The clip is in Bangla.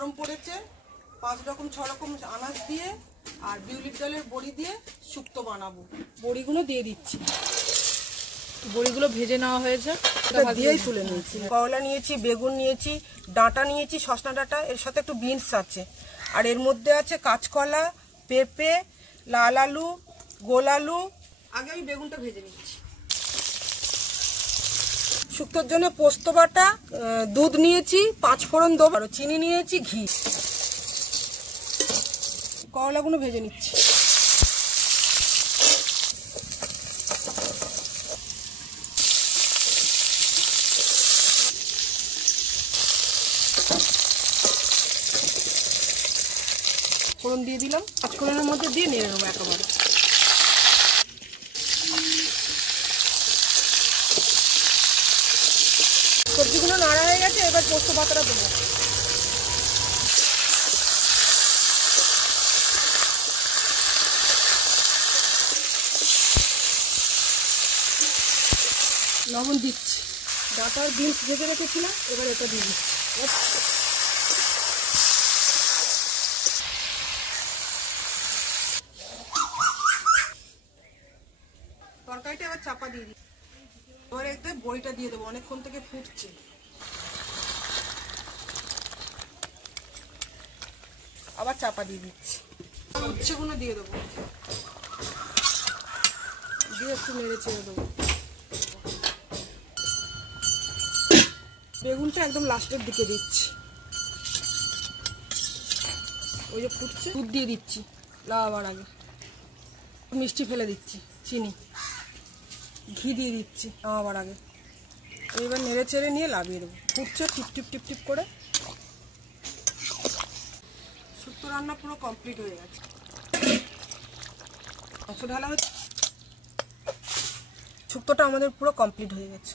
গরম পড়েছে, 5 রকম 6 রকম আনাজ দিয়ে আর বিউলির ডালের বড়ি দিয়ে শুক্তো বানাবো। বড়িগুলো দিয়ে দিচ্ছি। বড়িগুলো ভেজে নেওয়া হয়েছে, দিয়েই তুলে নিয়েছি। করলা নিয়েছি, বেগুন নিয়েছি, ডাঁটা নিয়েছি, সজনা ডাঁটা, এর সাথে একটু বিনস আছে, আর এর মধ্যে আছে কাঁচকলা, পেঁপে, লাল আলু, গোল আলু। আগে আমি বেগুনটা ভেজে নিচ্ছি। শুক্তোর জন্য পোস্ত বাটা, দুধ নিয়েছি, 5 ফোড়ন দেবো, আর চিনি নিয়েছি, ঘি। করলাগুলো ভেজে নিচ্ছি। ফোড়ন দিয়ে দিলাম, 5 ফোড়নের মধ্যে দিয়ে নেড়ে নেবো একেবারে। সবজিগুলো নাড়া হয়ে গেছে, এবার পোস্ত বাটাটা দেবো। লবণ দিচ্ছি, ডাঁটার বিনস ভেজে রেখেছিলাম, এবার এটা দিয়ে দিচ্ছি। তরকারিটা এবার চাপা দিয়ে দিই। এবার একদম বড়িটা দিয়ে দেবো, অনেকক্ষণ থেকে ফুটছে। আবার চাপা দিয়ে দিচ্ছি। উচ্ছেগুলো দিয়ে দেবো, দিয়ে একটু নেড়ে চেড়ে দেবো। বেগুনটা একদম লাস্টের দিকে দিচ্ছি। ওই যে ফুটছে, দুধ দিয়ে দিচ্ছি লাগাবার আগে। মিষ্টি ফেলে দিচ্ছি, চিনি, ঘি দিয়ে দিচ্ছি নামাবার আগে। এবার নেড়ে চেড়ে নিয়ে লাভিয়ে দেবো। ফুটছে টিপ টিপ টিপ টিপ করে। শুক্তো রান্না পুরো কমপ্লিট হয়ে গেছে। মাংস ঢালা হচ্ছে। শুক্তোটা আমাদের পুরো কমপ্লিট হয়ে গেছে।